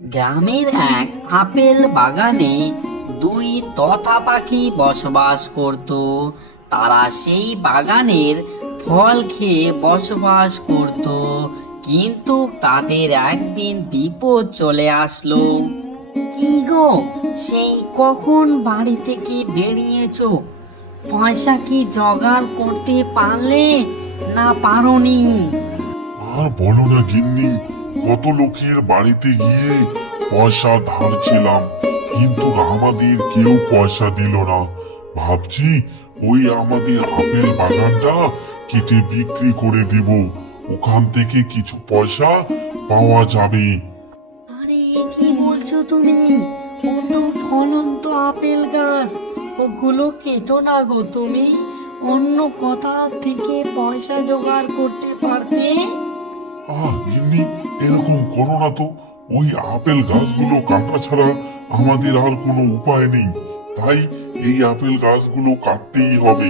গ্রামের এক আপেল বাগানে দুই তথা পাখি বসবাস করত। তারা সেই বাগানের ফল খেয়ে বসবাস করত, কিন্তু তাদের একদিন বিপদ চলে আসলো। কি গো, সেই কখন বাড়ি থেকে বেরিয়েছো? পয়সা কি জোগাড় করতে পারলে না পারোনি? আর বলো না গিন্নি, কত লোকের বাড়িতে গিয়ে পয়সা ধার ছিলাম, কিন্তু আমাদের কেউ পয়সা দিল না। ভাবছি ওই আমাদের আপেল বাগানটা কেটে বিক্রি করে দিব, ওখান থেকে কিছু পয়সা পাওয়া যাবে। আরে কি বলছো তুমি? ও তো ফলন্ত আপেল গাছ, ওগুলো কেটো না গো তুমি। অন্য কথা থেকে পয়সা জোগাড় করতে পারতে। গিন্নি, এরকম করো না তো। ওই আপেল গাছগুলো কাটা ছাড়া আমাদের আর কোনো উপায় নেই, তাই এই আপেল গাছগুলো কাটতেই হবে।